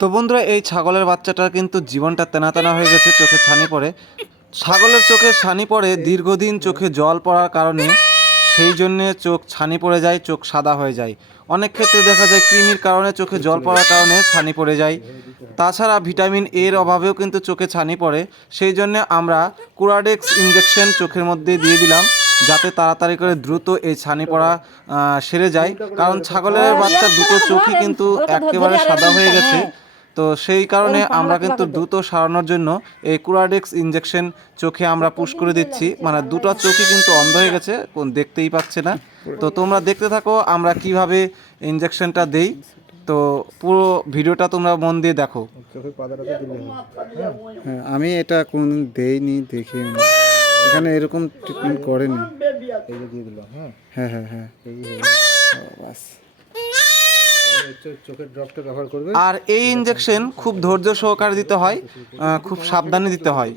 তো বন্ধুরা, এই ছাগলের বাচ্চাটার কিন্তু জীবনটা তেনা তেনা হয়ে গেছে, চোখে ছানি পড়ে। ছাগলের চোখে ছানি পড়ে দীর্ঘদিন চোখে জল পড়ার কারণে সেই জন্যে চোখ ছানি পড়ে যায়, চোখ সাদা হয়ে যায়। অনেক ক্ষেত্রে দেখা যায় কৃমির কারণে চোখে জল পড়ার কারণে ছানি পড়ে যায়। তাছাড়া ভিটামিন এর অভাবেও কিন্তু চোখে ছানি পড়ে। সেই জন্যে আমরা কুরাডেক্স ইঞ্জেকশন চোখের মধ্যে দিয়ে দিলাম, যাতে তাড়াতাড়ি করে দ্রুত এই ছানি পড়া সেরে যায়। কারণ ছাগলের বাচ্চার দুটো চোখই কিন্তু একেবারে সাদা হয়ে গেছে। তো সেই কারণে আমরা কিন্তু দ্রুত সারানোর জন্য এই কুরাডেক্স ইঞ্জেকশন চোখে আমরা পুশ করে দিচ্ছি। মানে দুটো চোখই কিন্তু অন্ধ হয়ে গেছে, দেখতেই পাচ্ছে না। তো তোমরা দেখতে থাকো আমরা কিভাবে ইঞ্জেকশনটা দেই। তো পুরো ভিডিওটা তোমরা মন দিয়ে দেখো। হ্যাঁ, আমি এটা কোনোদিন দেইনি, দেখি এখানে এরকম ট্রিটমেন্ট করেনি। এই যে দিয়ে দিলাম। হ্যাঁ হ্যাঁ হ্যাঁ হ্যাঁ, এই হয়ে বাস। চোখের ড্রপটা ব্যবহার করবে। আর এই ইঞ্জেকশন খুব ধৈর্য সহকারে দিতে হয়, খুব সাবধানে দিতে হয়।